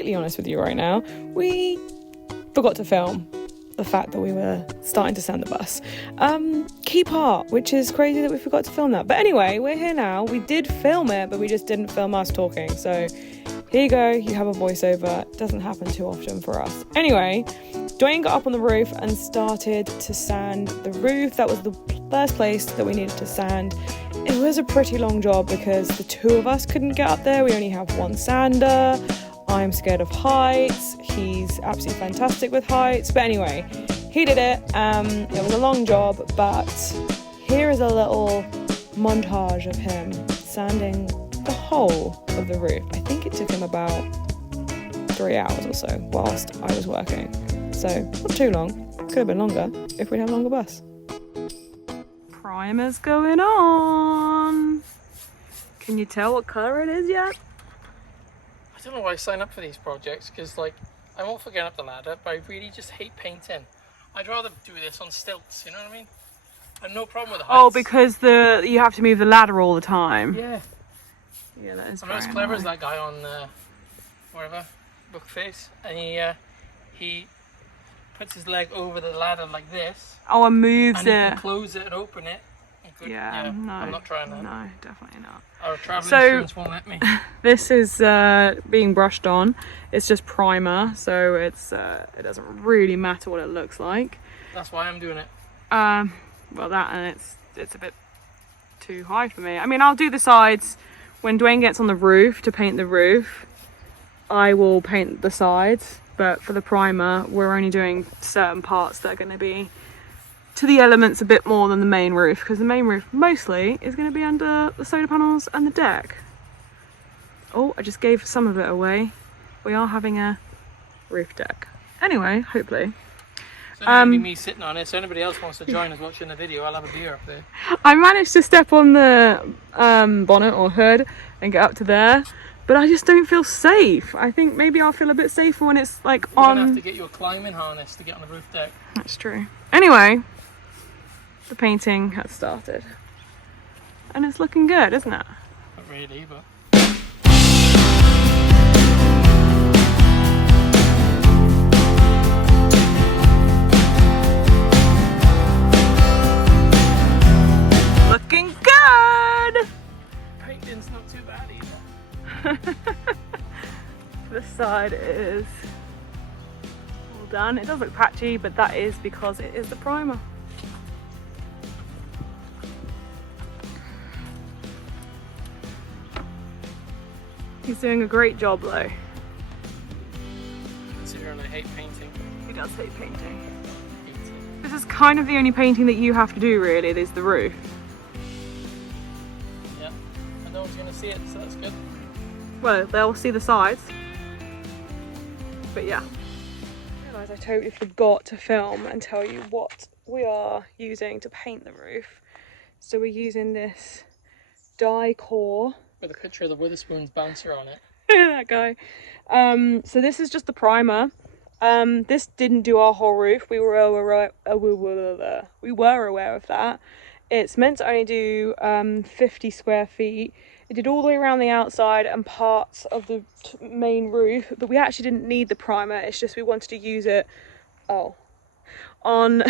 completely honest with you right now, we forgot to film the fact that we were starting to sand the bus. Key part, which is crazy that we forgot to film that. But anyway, we're here now. We did film it, but we just didn't film us talking. So here you go, you have a voiceover. It doesn't happen too often for us. Anyway, Dwayne got up on the roof and started to sand the roof. That was the first place that we needed to sand. It was a pretty long job because the two of us couldn't get up there. We only have one sander. I'm scared of heights. He's absolutely fantastic with heights. But anyway, he did it. It was a long job, but here is a little montage of him sanding the whole of the roof. I think it took him about 3 hours or so whilst I was working. So not too long. Could have been longer if we'd had a longer bus. Primer's going on. Can you tell what colour it is yet? I don't know why I sign up for these projects, because like I'm all for getting up the ladder, but I really just hate painting. I'd rather do this on stilts, you know what I mean? I have no problem with the heights. Oh, because you have to move the ladder all the time. Yeah. Yeah, that is. I'm not as clever as that guy on wherever, Bookface, and he puts his leg over the ladder like this. Oh, and moves and it. And you can close it and open it. Yeah, no. I'm not trying that. No, definitely not. Our travel insurance won't let me. This is being brushed on. It's just primer, so it doesn't really matter what it looks like. That's why I'm doing it. Well, that and it's a bit too high for me. I mean, I'll do the sides when Dwayne gets on the roof to paint the roof. I will paint the sides, but for the primer, we're only doing certain parts that are going to be to the elements a bit more than the main roof, because the main roof mostly is going to be under the solar panels and the deck. Oh, I just gave some of it away. We are having a roof deck. Anyway, hopefully. So it'll be me sitting on it, so anybody else wants to join us watching the video, I'll have a beer up there. I managed to step on the bonnet or hood and get up to there, but I just don't feel safe. I think maybe I'll feel a bit safer when it's like We're on... gonna have to get you a climbing harness to get on the roof deck. That's true. Anyway, the painting has started. And it's looking good, isn't it? Not really, but... Looking good! Painting's not too bad either. This side is all done. It does look patchy, but that is because it is the primer. He's doing a great job though. Considering I hate painting. He does hate painting. This is kind of the only painting that you have to do really, is the roof. Yeah, and no one's going to see it, so that's good. Well, they'll see the sides. But yeah. I realised I totally forgot to film and tell you what we are using to paint the roof. So we're using this dye core. With a picture of the Witherspoon's bouncer on it. That guy. So this is just the primer. This didn't do our whole roof. We were aware of that. It's meant to only do 50 square feet. It did all the way around the outside and parts of the main roof, but we actually didn't need the primer. It's just we wanted to use it on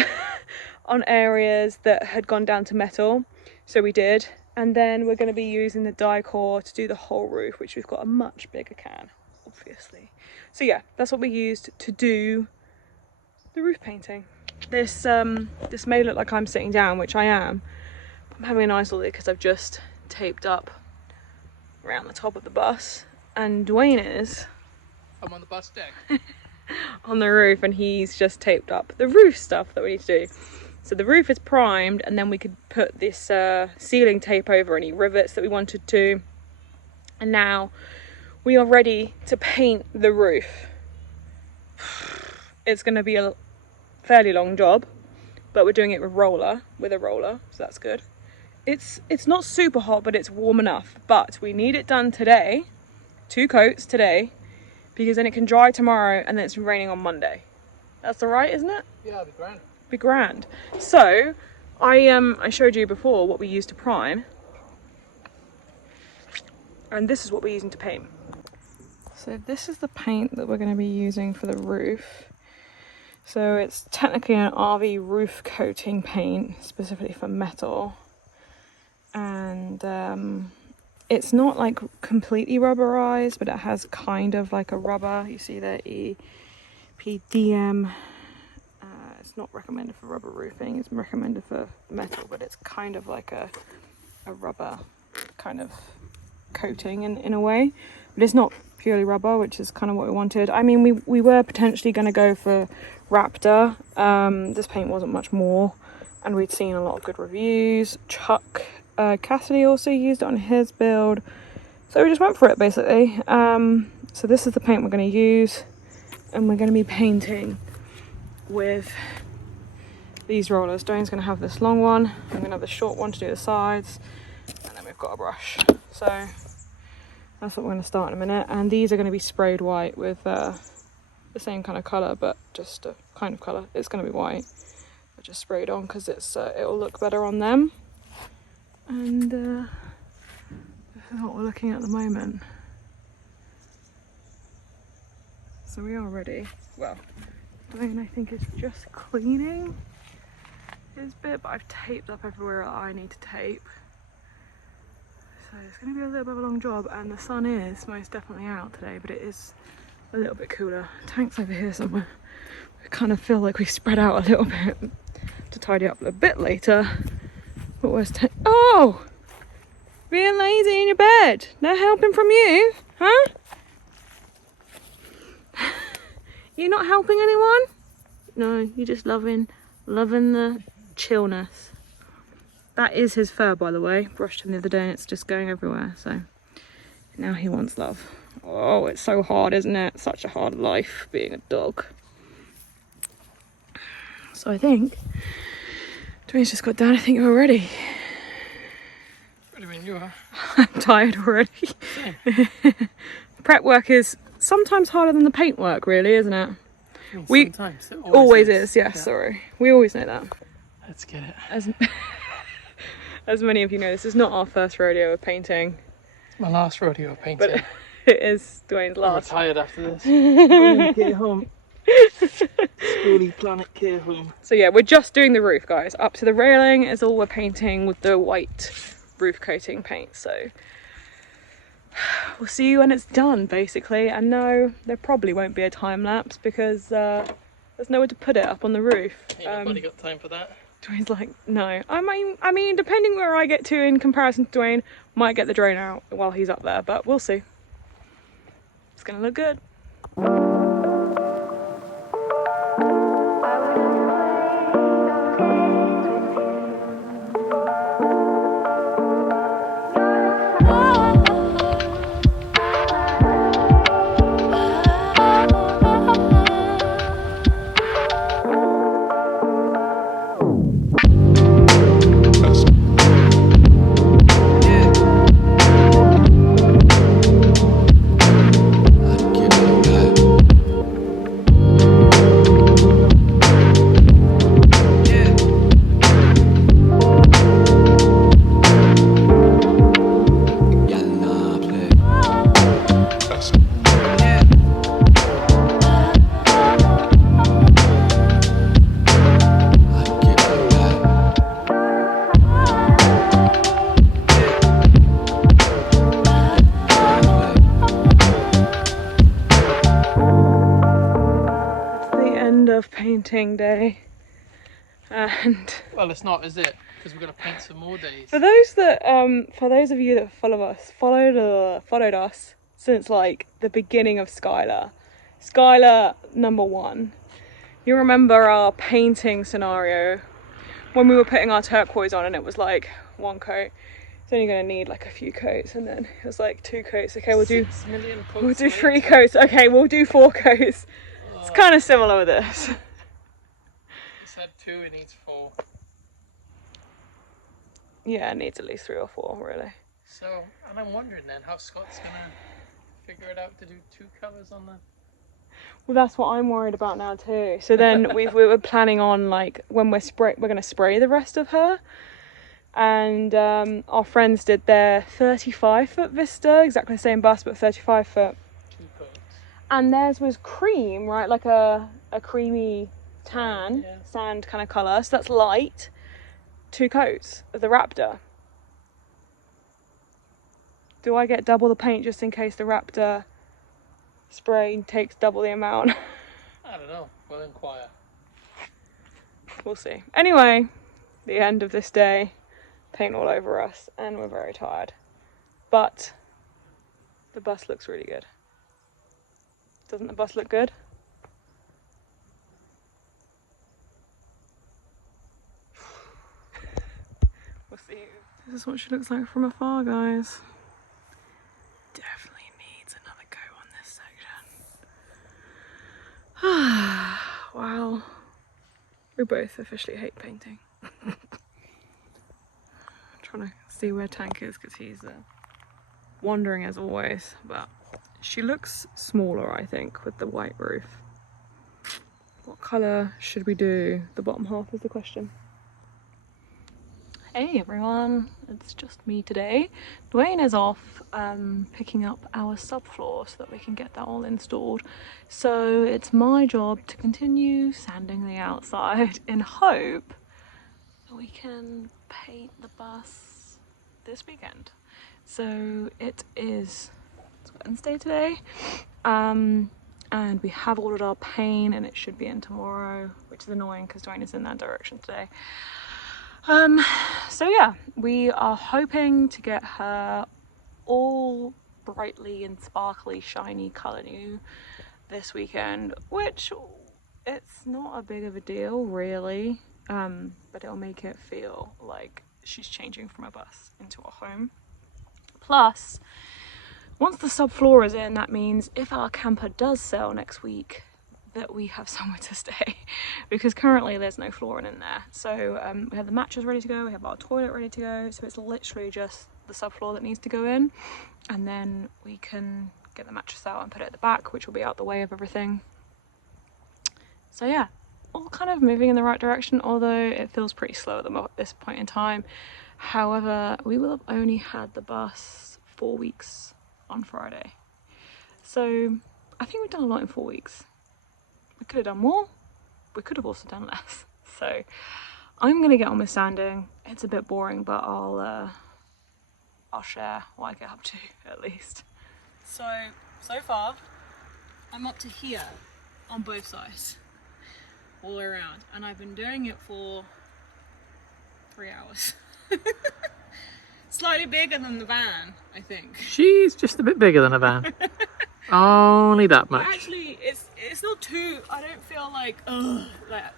areas that had gone down to metal, so we did. And then we're going to be using the dye core to do the whole roof, which we've got a much bigger can, obviously. So yeah, that's what we used to do the roof painting. This may look like I'm sitting down, which I am. I'm having a nice look because I've just taped up around the top of the bus, and Dwayne is... I'm on the bus deck. on the roof, and he's just taped up the roof stuff that we need to do. So the roof is primed, and then we could put this ceiling tape over any rivets that we wanted to. And now we are ready to paint the roof. It's going to be a fairly long job, but we're doing it with a roller, so that's good. It's not super hot, but it's warm enough. But we need it done today, 2 coats today, because then it can dry tomorrow, and then it's raining on Monday. That's all right, isn't it? Yeah, that'd be grand. Be grand. So I showed you before what we used to prime, and this is what we're using to paint. So this is the paint that we're going to be using for the roof. So it's technically an RV roof coating paint, specifically for metal. And it's not like completely rubberized, but it has kind of like a rubber. You see the EPDM. It's not recommended for rubber roofing, it's recommended for metal, but it's kind of like a rubber kind of coating in a way. But it's not purely rubber, which is kind of what we wanted. I mean, we were potentially going to go for Raptor. This paint wasn't much more, and we'd seen a lot of good reviews. Chuck Cassidy also used it on his build, so we just went for it basically. So this is the paint we're going to use, and we're going to be painting with these rollers. Dwayne's going to have this long one, I'm going to have the short one to do the sides, and then we've got a brush. So that's what we're going to start in a minute. And these are going to be sprayed white with the same kind of colour, but just a kind of colour. It's going to be white. I just sprayed on because it'll look better on them. And this is what we're looking at the moment. So we are ready. Well, Dwayne, I think, is just cleaning his bit, but I've taped up everywhere that I need to tape. So it's going to be a little bit of a long job, and the sun is most definitely out today, but it is a little bit cooler. Tank's over here somewhere. I kind of feel like we spread out a little bit to tidy up a bit later. But where's Tank? Oh! Being lazy in your bed. No helping from you, huh? You're not helping anyone? No, you're just loving the chillness. That is his fur, by the way. Brushed him the other day and it's just going everywhere, so now he wants love. Oh, it's so hard, isn't it? Such a hard life being a dog. So I think Dwayne's just got down. I think you're ready. What do you mean you are? I'm tired already. Prep work is sometimes harder than the paint work, really, isn't it? Sometimes. It always is. Yes, yeah. Sorry. We always know that. Let's get it. As many of you know, this is not our first rodeo of painting. It's my last rodeo of painting. But it is Dwayne's last. I'm tired after this. I'm gonna get home. Schooly Planet Care Home. So yeah, we're just doing the roof, guys. Up to the railing is all we're painting with the white roof coating paint. So we'll see you when it's done, basically. And no, there probably won't be a time lapse because there's nowhere to put it up on the roof. Ain't nobody got time for that. Dwayne's like, no. I mean, depending where I get to in comparison to Dwayne, might get the drone out while he's up there, but we'll see. It's gonna look good. Painting day, and well, it's not, is it? Because we're gonna paint some more days. For those of you that followed us since like the beginning of Skylar #1, you remember our painting scenario when we were putting our turquoise on, and it was like one coat. It's only gonna need like a few coats, and then it was like 2 coats. Okay, we'll do 6 million coats. We'll do 3 coats. Okay, we'll do 4 coats. It's kind of similar with this. Said 2, it needs 4. Yeah, it needs at least 3 or 4, really. So, and I'm wondering then how Scott's gonna figure it out to do 2 colours on the. Well, that's what I'm worried about now too. So then we were planning on, like, when we're gonna spray the rest of her, and our friends did their 35-foot Vista, exactly the same bus but 35 foot. 2 coats. and theirs was cream, right? Like a creamy tan, sand kind of colour. So that's light. 2 coats of the Raptor. Do I get double the paint just in case the Raptor spray takes double the amount? I don't know. We'll inquire. We'll see. Anyway, the end of this day. Paint all over us, and we're very tired. But the bus looks really good. Doesn't the bus look good? We'll see. This is what she looks like from afar, guys. Definitely needs another go on this section. Wow. We both officially hate painting. Trying to see where Tank is because he's wandering as always, but she looks smaller, I think, with the white roof. What colour should we do? The bottom half is the question. Hey everyone, it's just me today. Dwayne is off picking up our subfloor so that we can get that all installed. So it's my job to continue sanding the outside in hope that we can paint the bus this weekend. So it's Wednesday today, and we have ordered our paint and it should be in tomorrow, which is annoying because Dwayne is in that direction today. So yeah, we are hoping to get her all brightly and sparkly shiny colour new this weekend, which it's not a big of a deal really, but it'll make it feel like she's changing from a bus into a home. Plus, once the subfloor is in, that means if our camper does sell next week, that we have somewhere to stay, because currently there's no flooring in there. So we have the mattress ready to go, we have our toilet ready to go, so it's literally just the subfloor that needs to go in, and then we can get the mattress out and put it at the back, which will be out the way of everything. So yeah, all kind of moving in the right direction, although it feels pretty slow at this point in time. However, we will have only had the bus 4 weeks on Friday, so I think we've done a lot in 4 weeks. We could have done more, we could have also done less. So I'm gonna get on with sanding. It's a bit boring, but I'll share what I get up to at least. So far I'm up to here on both sides, all the way around, and I've been doing it for 3 hours. Slightly bigger than the van, I think. She's just a bit bigger than a van. Only that much. But actually, it's not too. I don't feel like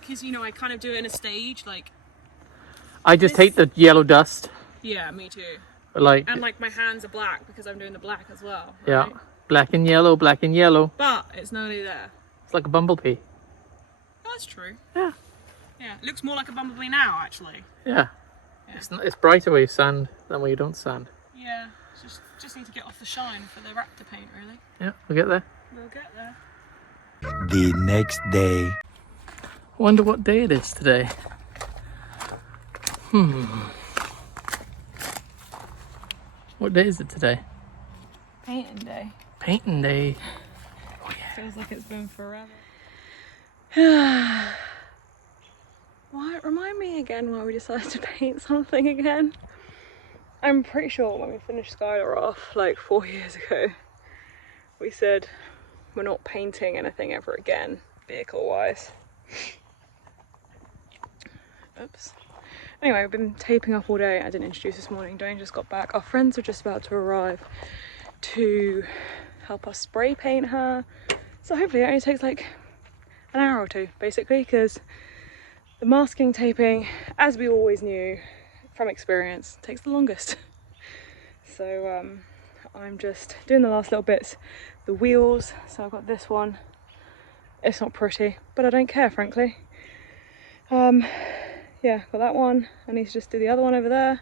because I kind of do it in a stage. Like I just hate the yellow dust. Yeah, me too. Like and my hands are black because I'm doing the black as well. Right? Yeah, black and yellow, black and yellow. But it's nearly there. It's like a bumblebee. That's true. Yeah. Yeah, it looks more like a bumblebee now, actually. Yeah. It's brighter where you sand than where you don't sand. Yeah, just need to get off the shine for the Raptor paint, really. Yeah, we'll get there. We'll get there. The next day. Wonder what day it is today. What day is it today? Painting day. Painting day. Oh yeah. Feels like it's been forever. Remind me again why we decided to paint something again. I'm pretty sure when we finished Skylar off like 4 years ago, we said we're not painting anything ever again, vehicle wise. Oops. Anyway, we've been taping up all day. I didn't introduce this morning. Dwayne just got back. Our friends are just about to arrive to help us spray paint her. So hopefully it only takes like an hour or two, basically, because the masking taping, as we always knew from experience, takes the longest. So I'm just doing the last little bits. The wheels, so I've got this one. It's not pretty, but I don't care, frankly. Yeah, got that one. I need to just do the other one over there,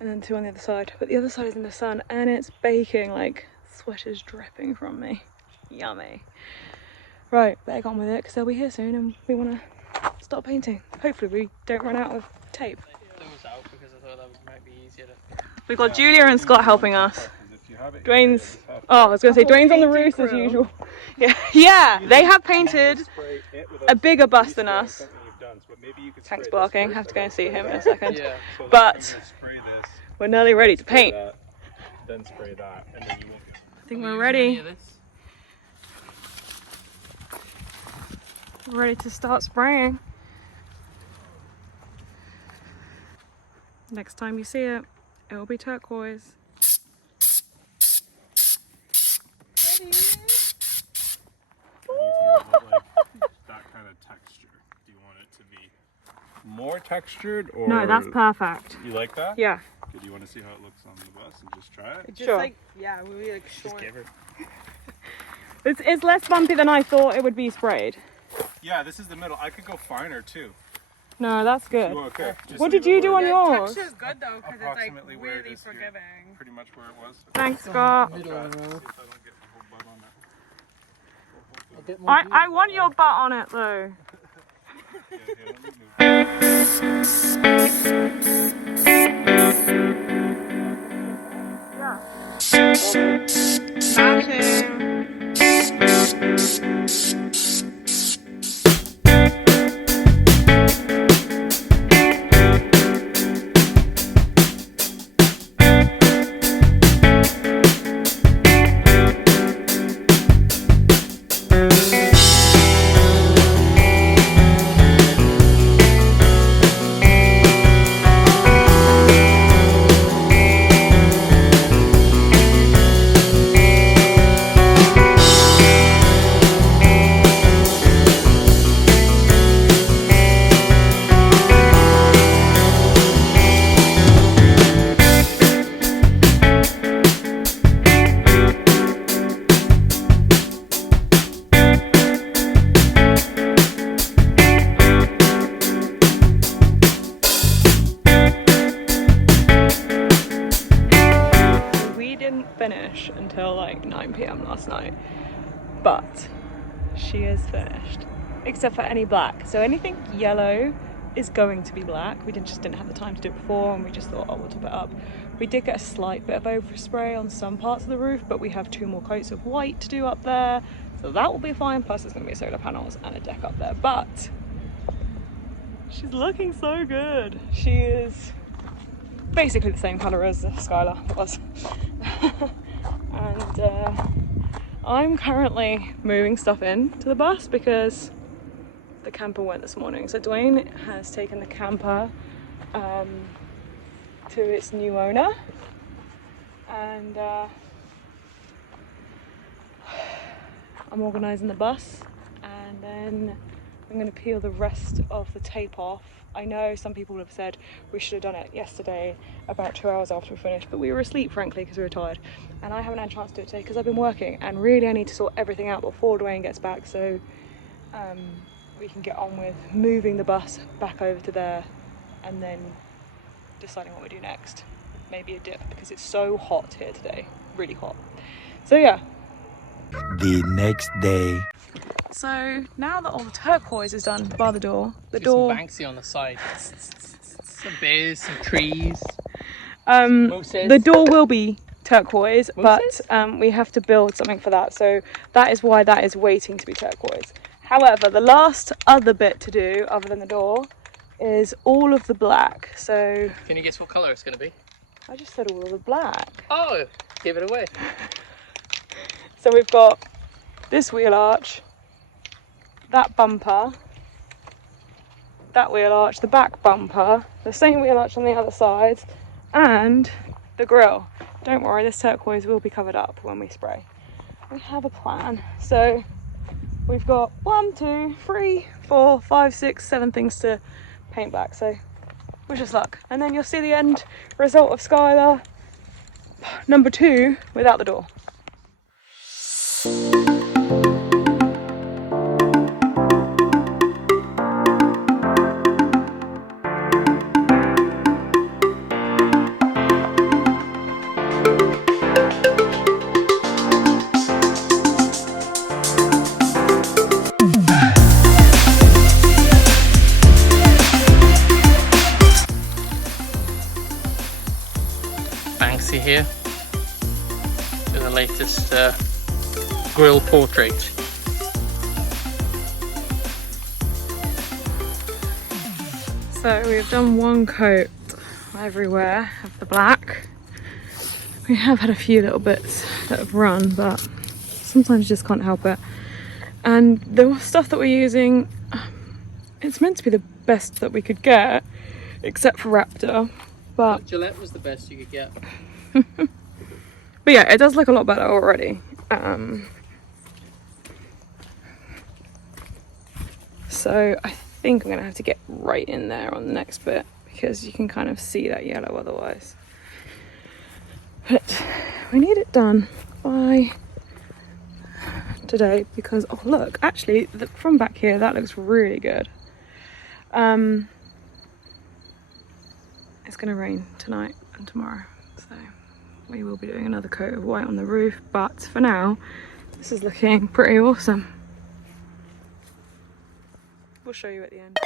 and then 2 on the other side. But the other side is in the sun, and it's baking, like sweat is dripping from me. Yummy. Right, better get on with it, because they'll be here soon, and we want to start painting. Hopefully we don't run out of tape. Those out because I thought that might be easier to... We've got Julia and Scott helping us. If you have it. Dwayne's. Oh, I was gonna say Dwayne's on the roof as usual. Yeah, yeah. They have painted a bigger bus than us. Thanks, barking. Have to go and see him in a second. Yeah. But we're nearly ready to paint. Then spray that, and then you won't get. I think we're ready. We're ready to start spraying. Next time you see it, it'll be turquoise. That kind of texture. Do you want it to be more textured, or No, that's perfect. You like that? Yeah. Okay, do you want to see how it looks on the bus and just try it? Just sure. Like, yeah, we'll be like short. Just give her. It's less bumpy than I thought it would be sprayed. Yeah, this is the middle. I could go finer too. No, that's good. Oh, okay. Just What did you do on yours? Texture's good though, because it's like Approximately where it really is here. forgiving. Pretty much where it was. Thanks, Scott. I'll try it. See if I don't get the whole bud on that. A bit more I want your butt on it though. Yeah, let me move. Finish until like 9 p.m. last night, but she is finished except for any black. So anything yellow is going to be black. We just didn't have the time to do it before, and we just thought, oh, we'll top it up. We did get a slight bit of overspray on some parts of the roof, but we have 2 more coats of white to do up there, so that will be fine. Plus there's going to be solar panels and a deck up there, but she's looking so good. She is basically the same colour as Skylar was. And I'm currently moving stuff into the bus because the camper went this morning. So Dwayne has taken the camper to its new owner, and I'm organising the bus, and then I'm going to peel the rest of the tape off. I know some people have said we should have done it yesterday, about 2 hours after we finished, but we were asleep, frankly, because we were tired. And I haven't had a chance to do it today because I've been working, and really I need to sort everything out before Dwayne gets back, so we can get on with moving the bus back over to there and then deciding what we do next. Maybe a dip, because it's so hot here today, really hot. So yeah. The next day. So now that all the turquoise is done by the door, Some Banksy on the side. Some bears, some trees. The door will be turquoise, Moses? but we have to build something for that. So that is why that is waiting to be turquoise. However, the last other bit to do, other than the door, is all of the black. So Can you guess what colour it's going to be? I just said all of the black. Oh, give it away. So we've got this wheel arch, that bumper, that wheel arch, the back bumper, the same wheel arch on the other side, and the grille. Don't worry, this turquoise will be covered up when we spray. We have a plan. So we've got 1, 2, 3, 4, 5, 6, 7 things to paint back. So wish us luck. And then you'll see the end result of Skylar number 2 without the door. Banksy here. latest grill portrait. So we've done one coat everywhere of the black. We have had a few little bits that have run, but sometimes you just can't help it. And the stuff that we're using, it's meant to be the best that we could get, except for Raptor. But Gillette was the best you could get. But yeah, it does look a lot better already. So I think I'm gonna have to get right in there on the next bit because you can kind of see that yellow otherwise. But we need it done by today because, oh look, actually from back here that looks really good. It's gonna rain tonight and tomorrow, so we will be doing another coat of white on the roof, but for now this is looking pretty awesome. We'll show you at the end.